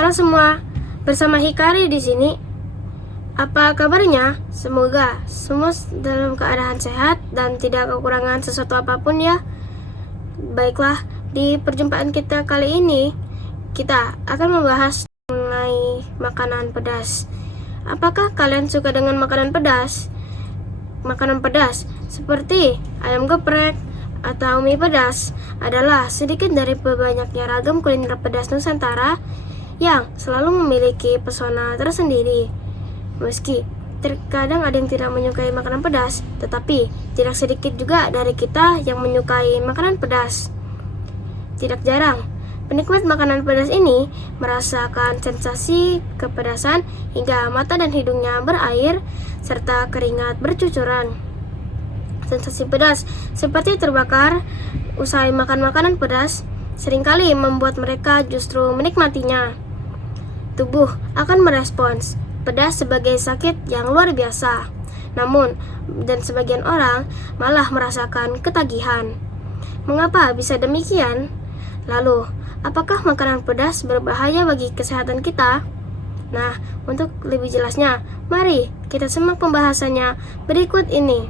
Halo semua, bersama Hikari di sini. Apa kabarnya? Semoga semua dalam keadaan sehat dan tidak kekurangan sesuatu apapun ya. Baiklah, di perjumpaan kita kali ini, kita akan membahas mengenai makanan pedas. Apakah kalian suka dengan makanan pedas? Makanan pedas seperti ayam geprek atau mie pedas adalah sedikit dari banyaknya ragam kuliner pedas Nusantara yang selalu memiliki pesona tersendiri. Meski terkadang ada yang tidak menyukai makanan pedas, tetapi tidak sedikit juga dari kita yang menyukai makanan pedas. Tidak jarang, penikmat makanan pedas ini merasakan sensasi kepedasan hingga mata dan hidungnya berair serta keringat bercucuran. Sensasi pedas seperti terbakar usai makan makanan pedas seringkali membuat mereka justru menikmatinya. Tubuh akan merespons pedas sebagai sakit yang luar biasa. Namun, dan sebagian orang malah merasakan ketagihan. Mengapa bisa demikian? Lalu, apakah makanan pedas berbahaya bagi kesehatan kita? Nah, untuk lebih jelasnya, mari kita simak pembahasannya berikut ini.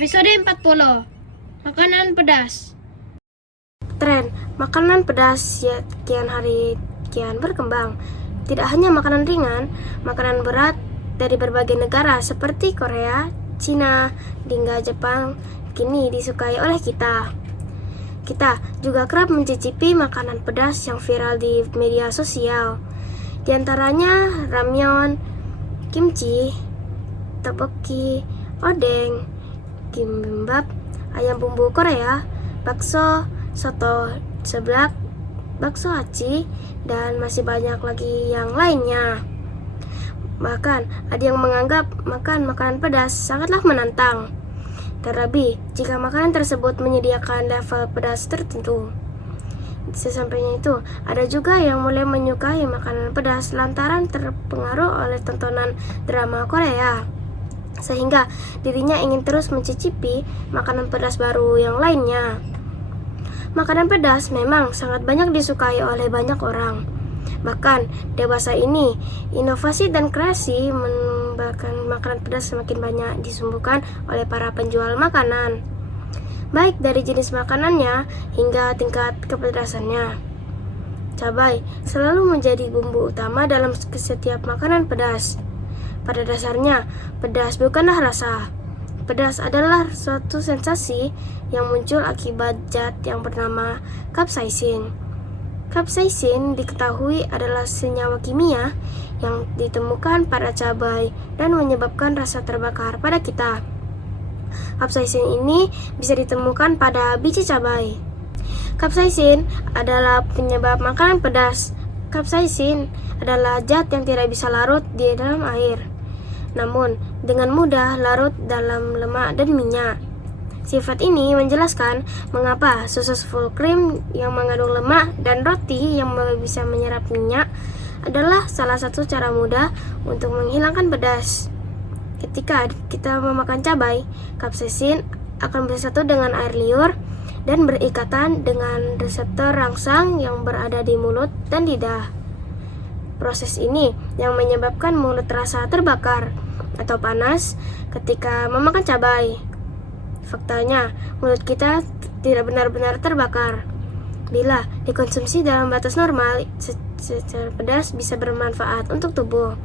Episode 40. Makanan pedas. Tren makanan pedas ya kian hari kian berkembang. Tidak hanya makanan ringan, makanan berat dari berbagai negara seperti Korea, Cina, hingga Jepang kini disukai oleh kita. Kita juga kerap mencicipi makanan pedas yang viral di media sosial. Di antaranya ramyeon, kimchi, tteokbokki, odeng, kimbap, ayam bumbu Korea, bakso, soto seblak, bakso aci, dan masih banyak lagi yang lainnya. Bahkan ada yang menganggap makan makanan pedas sangatlah menantang, terlebih jika makanan tersebut menyediakan level pedas tertentu. Sesampainya itu, ada juga yang mulai menyukai makanan pedas lantaran terpengaruh oleh tontonan drama Korea, sehingga dirinya ingin terus mencicipi makanan pedas baru yang lainnya. Makanan pedas memang sangat banyak disukai oleh banyak orang. Bahkan dewasa ini, inovasi dan kreasi menyebabkan makanan pedas semakin banyak disumbuhkan oleh para penjual makanan, baik dari jenis makanannya hingga tingkat kepedasannya. Cabai selalu menjadi bumbu utama dalam setiap makanan pedas. Pada dasarnya, pedas bukanlah rasa. Pedas adalah suatu sensasi yang muncul akibat zat yang bernama capsaicin. Capsaicin diketahui adalah senyawa kimia yang ditemukan pada cabai dan menyebabkan rasa terbakar pada kita. Capsaicin ini bisa ditemukan pada biji cabai. Capsaicin adalah penyebab makanan pedas. Capsaicin adalah zat yang tidak bisa larut di dalam air, namun dengan mudah larut dalam lemak dan minyak. Sifat ini menjelaskan mengapa susu full cream yang mengandung lemak dan roti yang bisa menyerap minyak adalah salah satu cara mudah untuk menghilangkan pedas. Ketika kita memakan cabai, capsaicin akan bersatu dengan air liur dan berikatan dengan reseptor rangsang yang berada di mulut dan lidah. Proses ini yang menyebabkan mulut terasa terbakar atau panas ketika memakan cabai. Faktanya, mulut kita tidak benar-benar terbakar. Bila dikonsumsi dalam batas normal, secara pedas bisa bermanfaat untuk tubuh.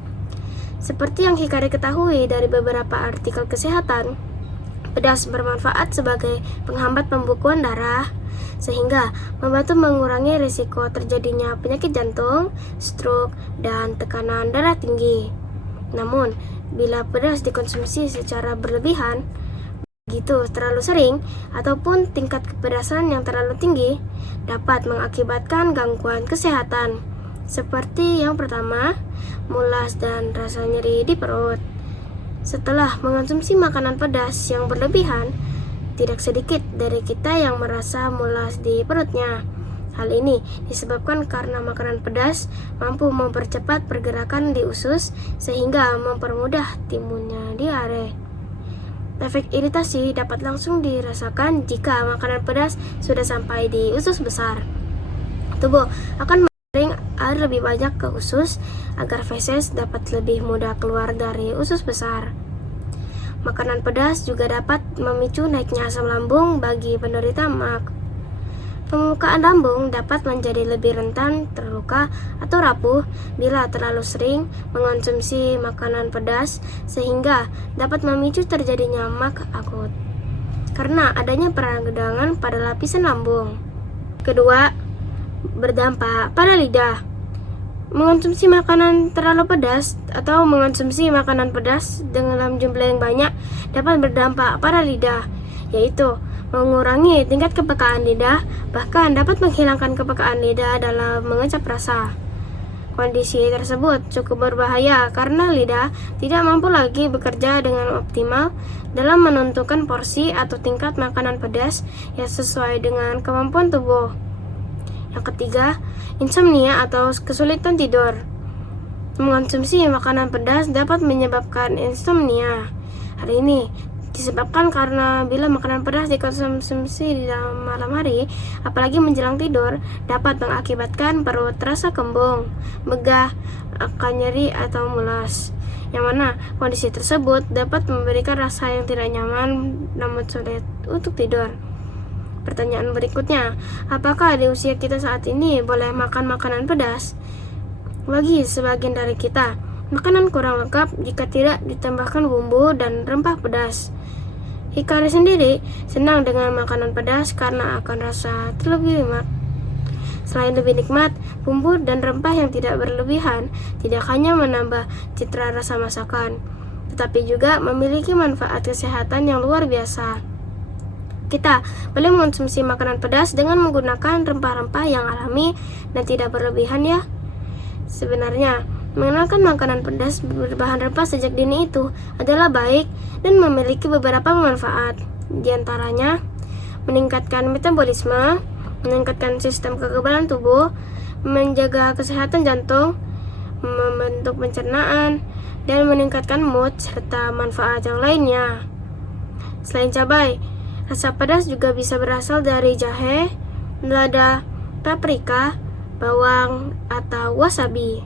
Seperti yang Hikari ketahui dari beberapa artikel kesehatan, pedas bermanfaat sebagai penghambat pembekuan darah, sehingga membantu mengurangi risiko terjadinya penyakit jantung, stroke, dan tekanan darah tinggi. Namun, bila pedas dikonsumsi secara berlebihan, begitu terlalu sering, ataupun tingkat kepedasan yang terlalu tinggi, dapat mengakibatkan gangguan kesehatan, seperti yang pertama, mulas dan rasa nyeri di perut. Setelah mengonsumsi makanan pedas yang berlebihan, tidak sedikit dari kita yang merasa mulas di perutnya. Hal ini disebabkan karena makanan pedas mampu mempercepat pergerakan di usus sehingga mempermudah timbulnya diare. Efek iritasi dapat langsung dirasakan jika makanan pedas sudah sampai di usus besar. Tubuh akan mengiring air lebih banyak ke usus agar feses dapat lebih mudah keluar dari usus besar. Makanan pedas juga dapat memicu naiknya asam lambung bagi penderita MAG. Pembukaan lambung dapat menjadi lebih rentan terluka atau rapuh bila terlalu sering mengonsumsi makanan pedas sehingga dapat memicu terjadinya MAG akut karena adanya peradangan pada lapisan lambung. Kedua, berdampak pada lidah. Mengonsumsi makanan terlalu pedas atau mengonsumsi makanan pedas dalam jumlah yang banyak dapat berdampak pada lidah, yaitu mengurangi tingkat kepekaan lidah, bahkan dapat menghilangkan kepekaan lidah dalam mengecap rasa. Kondisi tersebut cukup berbahaya karena lidah tidak mampu lagi bekerja dengan optimal dalam menentukan porsi atau tingkat makanan pedas yang sesuai dengan kemampuan tubuh. Yang ketiga, insomnia atau kesulitan tidur. Mengonsumsi makanan pedas dapat menyebabkan insomnia. Hal ini disebabkan karena bila makanan pedas dikonsumsi di dalam malam hari, apalagi menjelang tidur, dapat mengakibatkan perut terasa kembung, begah, akan nyeri atau mulas. Yang mana kondisi tersebut dapat memberikan rasa yang tidak nyaman namun sulit untuk tidur. Pertanyaan berikutnya, apakah di usia kita saat ini boleh makan makanan pedas? Bagi sebagian dari kita, makanan kurang lengkap jika tidak ditambahkan bumbu dan rempah pedas. Hikari sendiri senang dengan makanan pedas karena akan rasa terlebih nikmat. Selain lebih nikmat, bumbu dan rempah yang tidak berlebihan tidak hanya menambah citra rasa masakan, tetapi juga memiliki manfaat kesehatan yang luar biasa. Kita boleh mengonsumsi makanan pedas dengan menggunakan rempah-rempah yang alami dan tidak berlebihan ya. Sebenarnya, mengenalkan makanan pedas berbahan rempah sejak dini itu adalah baik dan memiliki beberapa manfaat. Di antaranya, meningkatkan metabolisme, meningkatkan sistem kekebalan tubuh, menjaga kesehatan jantung, membentuk pencernaan, dan meningkatkan mood serta manfaat yang lainnya. Selain cabai, rasa pedas juga bisa berasal dari jahe, lada, paprika, bawang, atau wasabi.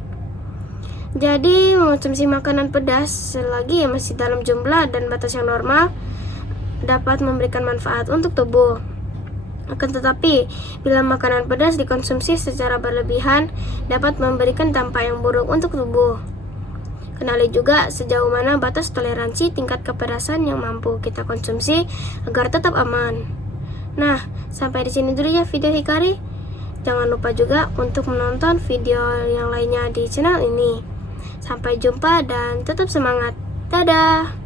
Jadi, mengonsumsi makanan pedas selagi masih dalam jumlah dan batas yang normal dapat memberikan manfaat untuk tubuh. Akan tetapi, bila makanan pedas dikonsumsi secara berlebihan dapat memberikan dampak yang buruk untuk tubuh. Kenali juga sejauh mana batas toleransi tingkat kepedasan yang mampu kita konsumsi agar tetap aman. Nah, sampai di sini dulu ya video Hikari. Jangan lupa juga untuk menonton video yang lainnya di channel ini. Sampai jumpa dan tetap semangat. Dadah!